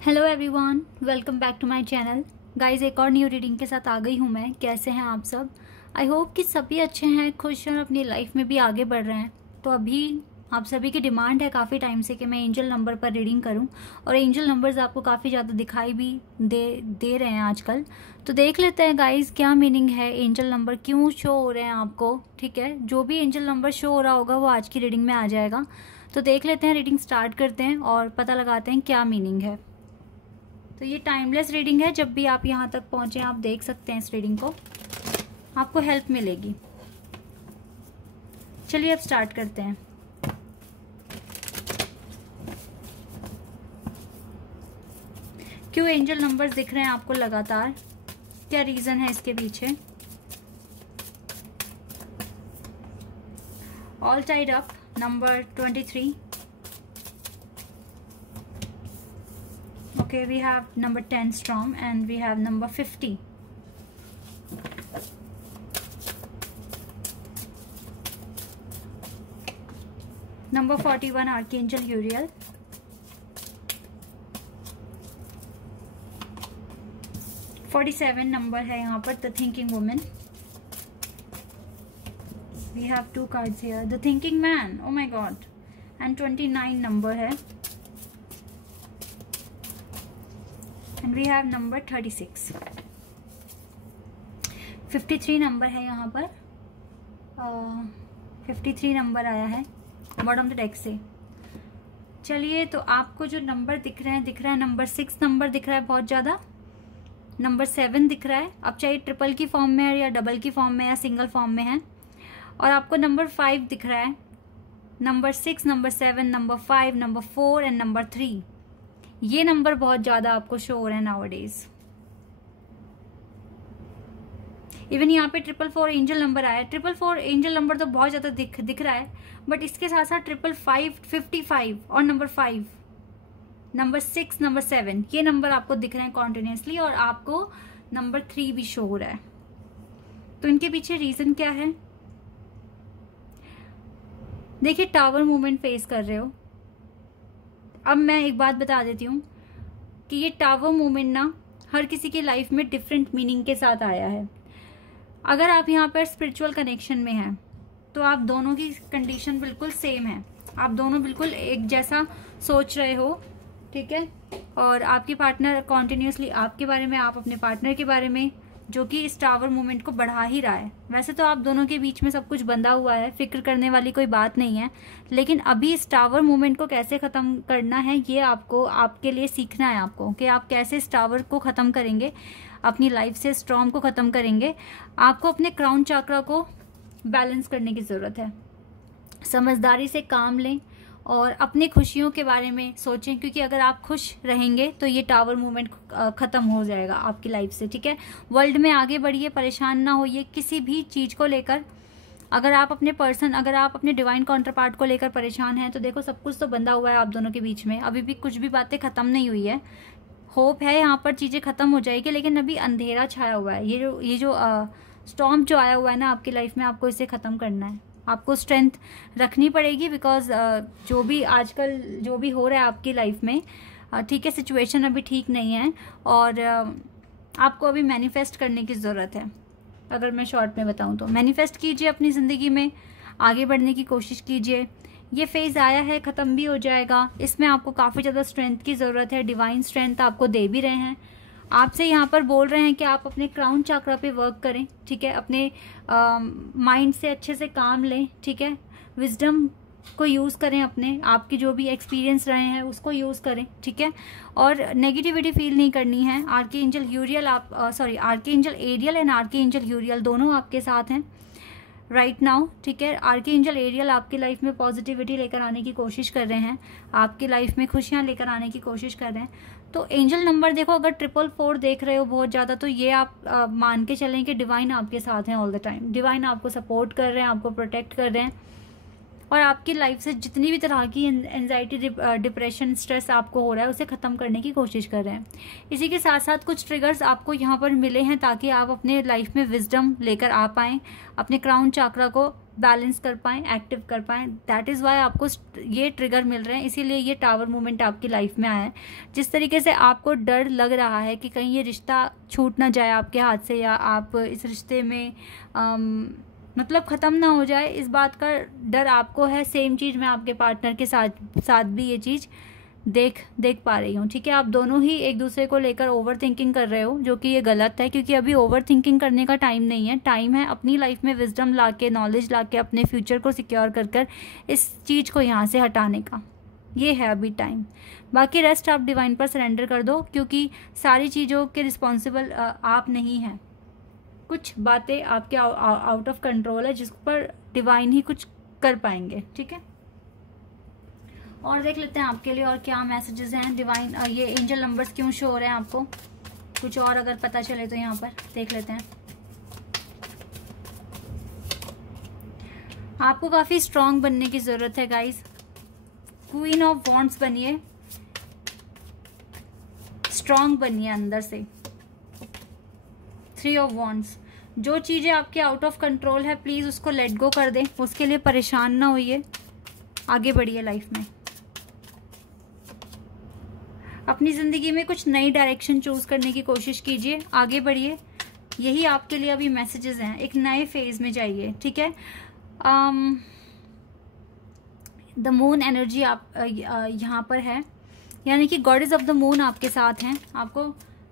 Hello everyone, welcome back to my channel. Guys, एक और new reading के साथ आ गई हूँ मैं। कैसे हैं आप सब? आई होप कि सभी अच्छे हैं, खुश हैं और अपनी लाइफ में भी आगे बढ़ रहे हैं। तो अभी आप सभी की डिमांड है काफ़ी टाइम से कि मैं एंजल नंबर पर रीडिंग करूं, और एंजल नंबर्स आपको काफ़ी ज़्यादा दिखाई भी दे रहे हैं आजकल। तो देख लेते हैं गाइस, क्या मीनिंग है, एंजल नंबर क्यों शो हो रहे हैं आपको। ठीक है, जो भी एंजल नंबर शो हो रहा होगा वो आज की रीडिंग में आ जाएगा। तो देख लेते हैं, रीडिंग स्टार्ट करते हैं और पता लगाते हैं क्या मीनिंग है। तो ये टाइमलेस रीडिंग है, जब भी आप यहाँ तक पहुंचे आप देख सकते हैं इस रीडिंग को, आपको हेल्प मिलेगी। चलिए अब स्टार्ट करते हैं। क्यों एंजल नंबर्स दिख रहे हैं आपको लगातार, क्या रीजन है इसके पीछे? All tied up, number 23. Okay, we have number 10 storm and we have number 50. Number 41 Archangel Uriel. 47 number है यहाँ पर, The Thinking Woman. We have two cards here, The Thinking Man. Oh my God. And 29 number है. And we have number 36. 53 number है यहाँ पर। 53 number आया है bottom of the deck से। चलिए, तो आपको जो नंबर दिख रहे हैं नंबर 6 नंबर दिख रहा है बहुत ज़्यादा, नंबर 7 दिख रहा है। अब चाहे ट्रिपल की फॉर्म में है या डबल की फॉर्म में या सिंगल फॉर्म में है। और आपको नंबर 5 दिख रहा है, number 6, number 7, number 5, number 4 and number 3। ये नंबर बहुत ज्यादा आपको शो हो रहे हैं नाउअडेज। इवन यहाँ पे 444 एंजल नंबर आया है। 444 एंजल नंबर तो बहुत ज्यादा दिख रहा है, बट इसके साथ साथ 555, 55 और नंबर 5, नंबर 6, नंबर 7 ये नंबर आपको दिख रहे हैं कॉन्टिन्यूसली, और आपको नंबर 3 भी शो हो रहा है। तो इनके पीछे रीजन क्या है? देखिए, टावर मूवमेंट फेस कर रहे हो। अब मैं एक बात बता देती हूँ कि ये टावर मूवमेंट ना हर किसी की लाइफ में डिफरेंट मीनिंग के साथ आया है। अगर आप यहाँ पर स्पिरिचुअल कनेक्शन में हैं तो आप दोनों की कंडीशन बिल्कुल सेम है, आप दोनों बिल्कुल एक जैसा सोच रहे हो, ठीक है। और आपके पार्टनर कॉन्टिन्यूसली आपके बारे में, आप अपने पार्टनर के बारे में, जो कि इस टावर मूवमेंट को बढ़ा ही रहा है। वैसे तो आप दोनों के बीच में सब कुछ बंधा हुआ है, फिक्र करने वाली कोई बात नहीं है, लेकिन अभी इस टावर मूवमेंट को कैसे ख़त्म करना है ये आपको, आपके लिए सीखना है आपको, कि आप कैसे इस टावर को ख़त्म करेंगे, अपनी लाइफ से स्टॉर्म को ख़त्म करेंगे। आपको अपने क्राउन चक्र को बैलेंस करने की ज़रूरत है। समझदारी से काम लें और अपनी खुशियों के बारे में सोचें, क्योंकि अगर आप खुश रहेंगे तो ये टावर मूवमेंट खत्म हो जाएगा आपकी लाइफ से, ठीक है। वर्ल्ड में आगे बढ़िए, परेशान ना होइए किसी भी चीज़ को लेकर। अगर आप अपने डिवाइन काउंटर पार्ट को लेकर परेशान हैं तो देखो, सब कुछ तो बंधा हुआ है आप दोनों के बीच में, अभी भी कुछ भी बातें खत्म नहीं हुई है। होप है यहाँ पर चीज़ें खत्म हो जाएगी, लेकिन अभी अंधेरा छाया हुआ है। ये जो स्टॉर्म जो आया हुआ है ना आपकी लाइफ में, आपको इसे ख़त्म करना है। आपको स्ट्रेंथ रखनी पड़ेगी, बिकॉज जो भी आजकल जो भी हो रहा है आपकी लाइफ में, ठीक है, सिचुएशन अभी ठीक नहीं है, और आपको अभी मैनिफेस्ट करने की ज़रूरत है। अगर मैं शॉर्ट में बताऊं तो मैनिफेस्ट कीजिए, अपनी ज़िंदगी में आगे बढ़ने की कोशिश कीजिए। ये फेज़ आया है, ख़त्म भी हो जाएगा। इसमें आपको काफ़ी ज़्यादा स्ट्रेंथ की ज़रूरत है, डिवाइन स्ट्रेंथ आपको दे भी रहे हैं। आपसे यहाँ पर बोल रहे हैं कि आप अपने क्राउन चक्र पे वर्क करें, ठीक है। अपने माइंड से अच्छे से काम लें, ठीक है। विजडम को यूज़ करें, अपने आपके जो भी एक्सपीरियंस रहे हैं उसको यूज़ करें, ठीक है। और नेगेटिविटी फील नहीं करनी है। Archangel Uriel archangel Ariel and archangel Uriel दोनों आपके साथ हैं राइट नाउ, ठीक है। आर्कएंजल एरियल आपकी लाइफ में पॉजिटिविटी लेकर आने की कोशिश कर रहे हैं, आपकी लाइफ में खुशियाँ लेकर आने की कोशिश कर रहे हैं। तो एंजल नंबर देखो, अगर 444 देख रहे हो बहुत ज़्यादा, तो ये आप मान के चलें कि डिवाइन आपके साथ हैं ऑल द टाइम। डिवाइन आपको सपोर्ट कर रहे हैं, आपको प्रोटेक्ट कर रहे हैं, और आपकी लाइफ से जितनी भी तरह की एंजाइटी, डिप्रेशन, स्ट्रेस आपको हो रहा है उसे ख़त्म करने की कोशिश कर रहे हैं। इसी के साथ साथ कुछ ट्रिगर्स आपको यहाँ पर मिले हैं ताकि आप अपने लाइफ में विजडम लेकर आ पाएँ, अपने क्राउन चक्र को बैलेंस कर पाएँ, एक्टिव कर पाएँ। दैट इज़ वाई आपको ये ट्रिगर मिल रहे हैं, इसीलिए ये टावर मोमेंट आपकी लाइफ में आया है। जिस तरीके से आपको डर लग रहा है कि कहीं ये रिश्ता छूट ना जाए आपके हाथ से, या आप इस रिश्ते में मतलब ख़त्म ना हो जाए, इस बात का डर आपको है। सेम चीज़ मैं आपके पार्टनर के साथ भी ये चीज़ देख पा रही हूँ। ठीक है, आप दोनों ही एक दूसरे को लेकर ओवर थिंकिंग कर रहे हो, जो कि ये गलत है, क्योंकि अभी ओवर थिंकिंग करने का टाइम नहीं है। टाइम है अपनी लाइफ में विजडम ला के, नॉलेज ला के, अपने फ्यूचर को सिक्योर कर इस चीज़ को यहाँ से हटाने का, ये है अभी टाइम। बाकी रेस्ट आप डिवाइन पर सरेंडर कर दो, क्योंकि सारी चीज़ों के रिस्पॉन्सिबल आप नहीं हैं। कुछ बातें आपके आउट ऑफ कंट्रोल है, जिस पर डिवाइन ही कुछ कर पाएंगे। ठीक है, और देख लेते हैं आपके लिए और क्या मैसेजेस हैं डिवाइन। ये एंजल नंबर्स क्यों शो हो रहे हैं आपको, कुछ और अगर पता चले तो यहाँ पर देख लेते हैं। आपको काफ़ी स्ट्रांग बनने की ज़रूरत है गाइस। क्वीन ऑफ वॉन्ड्स बनिए, स्ट्रांग बनिए अंदर से। 3 ऑफ वॉन्ड्स, जो चीज़ें आपके आउट ऑफ कंट्रोल है प्लीज़ उसको लेट गो कर दें, उसके लिए परेशान ना होइए, आगे बढ़िए लाइफ में। अपनी ज़िंदगी में कुछ नई डायरेक्शन चूज करने की कोशिश कीजिए, आगे बढ़िए। यही आपके लिए अभी मैसेजेस हैं, एक नए फेज में जाइए। ठीक है, द मून एनर्जी आप यहाँ पर है, यानी कि गॉडेस ऑफ द मून आपके साथ हैं। आपको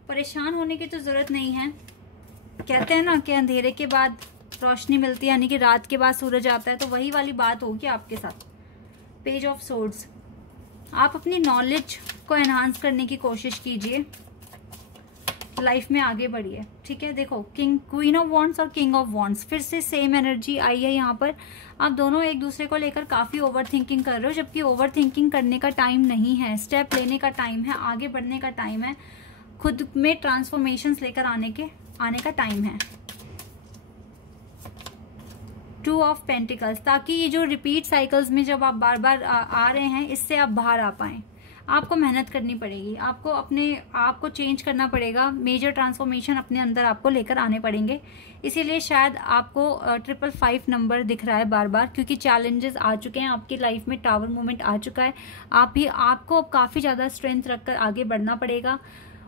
परेशान होने की तो ज़रूरत नहीं है। कहते हैं ना कि अंधेरे के बाद रोशनी मिलती है, यानी कि रात के बाद सूरज आता है, तो वही वाली बात होगी आपके साथ। पेज ऑफ सोर्ड्स, आप अपनी नॉलेज को एनहांस करने की कोशिश कीजिए, लाइफ में आगे बढ़िए। ठीक है, देखो क्वीन ऑफ वॉन्ड्स और किंग ऑफ वॉन्ड्स फिर से सेम एनर्जी आई है यहाँ पर। आप दोनों एक दूसरे को लेकर काफ़ी ओवर थिंकिंग कर रहे हो, जबकि ओवर थिंकिंग करने का टाइम नहीं है, स्टेप लेने का टाइम है, आगे बढ़ने का टाइम है, खुद में ट्रांसफॉर्मेशंस लेकर आने का टाइम है। 2 ऑफ पेंटिकल्स, ताकि ये जो रिपीट साइकिल्स में जब आप बार बार आ रहे हैं, इससे आप बाहर आ पाएं। आपको मेहनत करनी पड़ेगी, आपको अपने आप को चेंज करना पड़ेगा, मेजर ट्रांसफॉर्मेशन अपने अंदर आपको लेकर आने पड़ेंगे। इसीलिए शायद आपको 555 नंबर दिख रहा है बार बार, क्योंकि चैलेंजेस आ चुके हैं आपकी लाइफ में, टावर मूवमेंट आ चुका है। आपको काफ़ी ज़्यादा स्ट्रेंथ रखकर आगे बढ़ना पड़ेगा।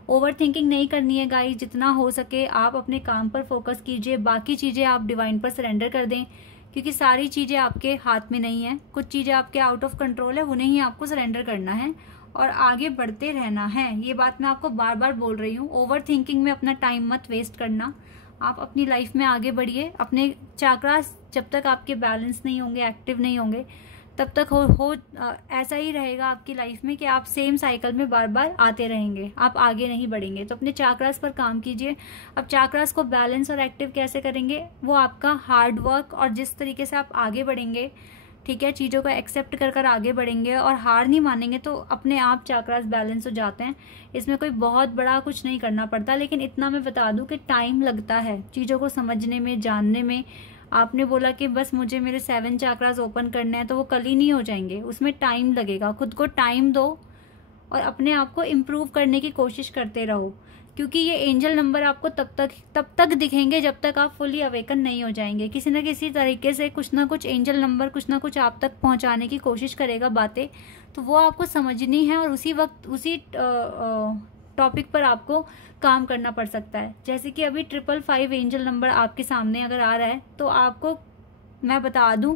ओवर थिंकिंग नहीं करनी है गाइस, जितना हो सके आप अपने काम पर फोकस कीजिए, बाकी चीज़ें आप डिवाइन पर सरेंडर कर दें, क्योंकि सारी चीज़ें आपके हाथ में नहीं है। कुछ चीज़ें आपके आउट ऑफ कंट्रोल है, उन्हें ही आपको सरेंडर करना है और आगे बढ़ते रहना है। ये बात मैं आपको बार बार बोल रही हूँ, ओवर थिंकिंग में अपना टाइम मत वेस्ट करना। आप अपनी लाइफ में आगे बढ़िए। अपने चाक्रास जब तक आपके बैलेंस नहीं होंगे, एक्टिव नहीं होंगे, तब तक ऐसा ही रहेगा आपकी लाइफ में कि आप सेम साइकिल में बार बार आते रहेंगे, आप आगे नहीं बढ़ेंगे। तो अपने चाक्रास पर काम कीजिए। अब चाक्रास को बैलेंस और एक्टिव कैसे करेंगे, वो आपका हार्ड वर्क और जिस तरीके से आप आगे बढ़ेंगे, ठीक है, चीज़ों को एक्सेप्ट कर आगे बढ़ेंगे और हार नहीं मानेंगे, तो अपने आप चाक्रास बैलेंस हो जाते हैं। इसमें कोई बहुत बड़ा कुछ नहीं करना पड़ता, लेकिन इतना मैं बता दूं कि टाइम लगता है चीज़ों को समझने में, जानने में। आपने बोला कि बस मुझे मेरे 7 चाक्रास ओपन करने हैं, तो वो कल ही नहीं हो जाएंगे, उसमें टाइम लगेगा। खुद को टाइम दो और अपने आप को इम्प्रूव करने की कोशिश करते रहो, क्योंकि ये एंजल नंबर आपको तब तक दिखेंगे जब तक आप फुली अवेकन नहीं हो जाएंगे। किसी न किसी तरीके से कुछ ना कुछ एंजल नंबर कुछ ना कुछ आप तक पहुंचाने की कोशिश करेगा बातें, तो वो आपको समझनी है और उसी वक्त उसी टॉपिक पर आपको काम करना पड़ सकता है। जैसे कि अभी 555 एंजल नंबर आपके सामने अगर आ रहा है, तो आपको मैं बता दूं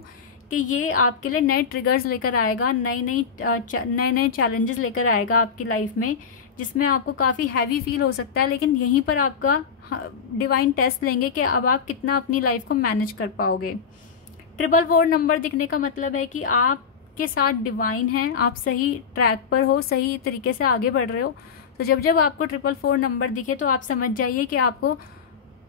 कि ये आपके लिए नए ट्रिगर्स लेकर आएगा, नए चैलेंजेस लेकर आएगा आपकी लाइफ में, जिसमें आपको काफ़ी हैवी फील हो सकता है। लेकिन यहीं पर आपका डिवाइन टेस्ट लेंगे कि अब आप कितना अपनी लाइफ को मैनेज कर पाओगे। 444 नंबर दिखने का मतलब है कि आपके साथ डिवाइन है, आप सही ट्रैक पर हो, सही तरीके से आगे बढ़ रहे हो। तो जब आपको 444 नंबर दिखे तो आप समझ जाइए कि आपको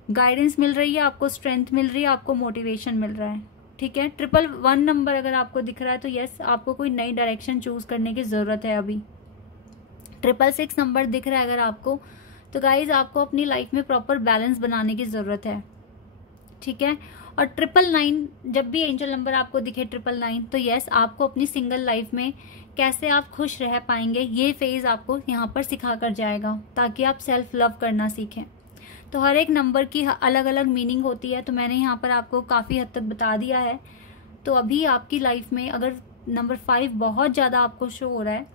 गाइडेंस मिल रही है, आपको स्ट्रेंथ मिल रही है, आपको मोटिवेशन मिल रहा है। ठीक है, 111 नंबर अगर आपको दिख रहा है तो यस, आपको कोई नई डायरेक्शन चूज करने की ज़रूरत है अभी। 666 नंबर दिख रहा है अगर आपको, तो गाइज आपको अपनी लाइफ में प्रॉपर बैलेंस बनाने की ज़रूरत है। ठीक है, और 999 जब भी एंजल नंबर आपको दिखे 999, तो यस, आपको अपनी सिंगल लाइफ में कैसे आप खुश रह पाएंगे, ये फेज आपको यहाँ पर सिखा कर जाएगा, ताकि आप सेल्फ लव करना सीखें। तो हर एक नंबर की अलग अलग मीनिंग होती है, तो मैंने यहाँ पर आपको काफ़ी हद तक बता दिया है। तो अभी आपकी लाइफ में अगर नंबर 5 बहुत ज़्यादा आपको शो हो रहा है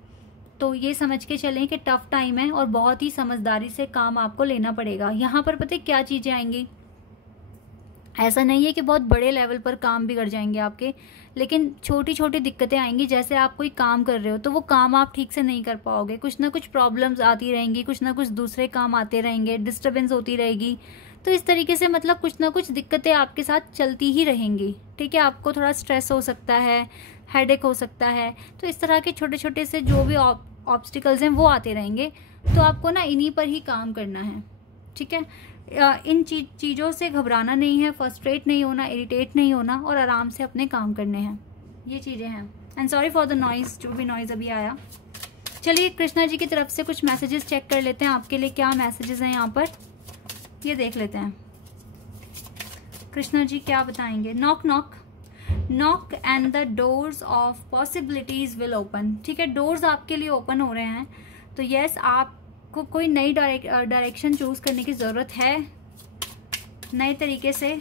तो ये समझ के चलें कि टफ टाइम है और बहुत ही समझदारी से काम आपको लेना पड़ेगा। यहाँ पर पता है क्या चीज़ें आएंगी, ऐसा नहीं है कि बहुत बड़े लेवल पर काम बिगड़ जाएंगे आपके, लेकिन छोटी छोटी दिक्कतें आएंगी। जैसे आप कोई काम कर रहे हो तो वो काम आप ठीक से नहीं कर पाओगे, कुछ ना कुछ प्रॉब्लम्स आती रहेंगी, कुछ ना कुछ दूसरे काम आते रहेंगे, डिस्टर्बेंस होती रहेगी। तो इस तरीके से मतलब कुछ ना कुछ दिक्कतें आपके साथ चलती ही रहेंगी, ठीक है। आपको थोड़ा स्ट्रेस हो सकता है, हेडेक हो सकता है, तो इस तरह के छोटे छोटे से जो भी ऑब्स्टिकल्स हैं वो आते रहेंगे। तो आपको ना इन्हीं पर ही काम करना है, ठीक है। इन चीज़ों से घबराना नहीं है, फ्रस्ट्रेट नहीं होना, इरिटेट नहीं होना और आराम से अपने काम करने हैं, ये चीज़ें हैं। And sorry for the noise, जो भी नॉइज़ अभी आया। चलिए कृष्णा जी की तरफ से कुछ मैसेजेस चेक कर लेते हैं, आपके लिए क्या मैसेजेस हैं यहाँ पर, ये देख लेते हैं। कृष्णा जी क्या बताएंगे। Knock knock knock and the doors of possibilities will open, ठीक है। डोर्स आपके लिए ओपन हो रहे हैं, तो यस आपको कोई नई डायरेक्शन चूज करने की ज़रूरत है। नए तरीके से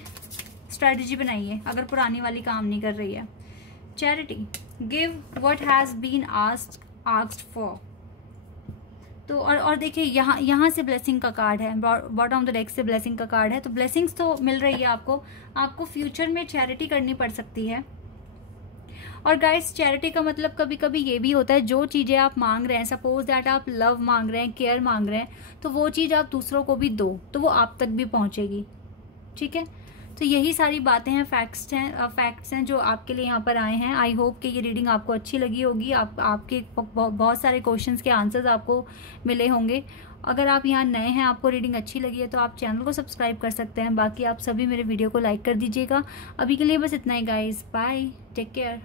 स्ट्रेटजी बनाइए अगर पुरानी वाली काम नहीं कर रही है। Charity, give what has been asked for. तो और देखिए यहाँ से ब्लेसिंग का कार्ड है, बॉटम ऑफ द डेक से ब्लेसिंग का कार्ड है। तो ब्लेसिंग्स तो मिल रही है आपको फ्यूचर में चैरिटी करनी पड़ सकती है। और गाइस चैरिटी का मतलब कभी कभी ये भी होता है, जो चीज़ें आप मांग रहे हैं, सपोज दैट आप लव मांग रहे हैं, केयर मांग रहे हैं, तो वो चीज़ आप दूसरों को भी दो तो वो आप तक भी पहुँचेगी, ठीक है। तो यही सारी बातें हैं, फैक्ट्स हैं जो आपके लिए यहाँ पर आए हैं। आई होप कि ये रीडिंग आपको अच्छी लगी होगी, आपके बहुत सारे क्वेश्चंस के आंसर्स आपको मिले होंगे। अगर आप यहाँ नए हैं, आपको रीडिंग अच्छी लगी है तो आप चैनल को सब्सक्राइब कर सकते हैं। बाकी आप सभी मेरे वीडियो को लाइक कर दीजिएगा। अभी के लिए बस इतना ही गाइस, बाय, टेक केयर।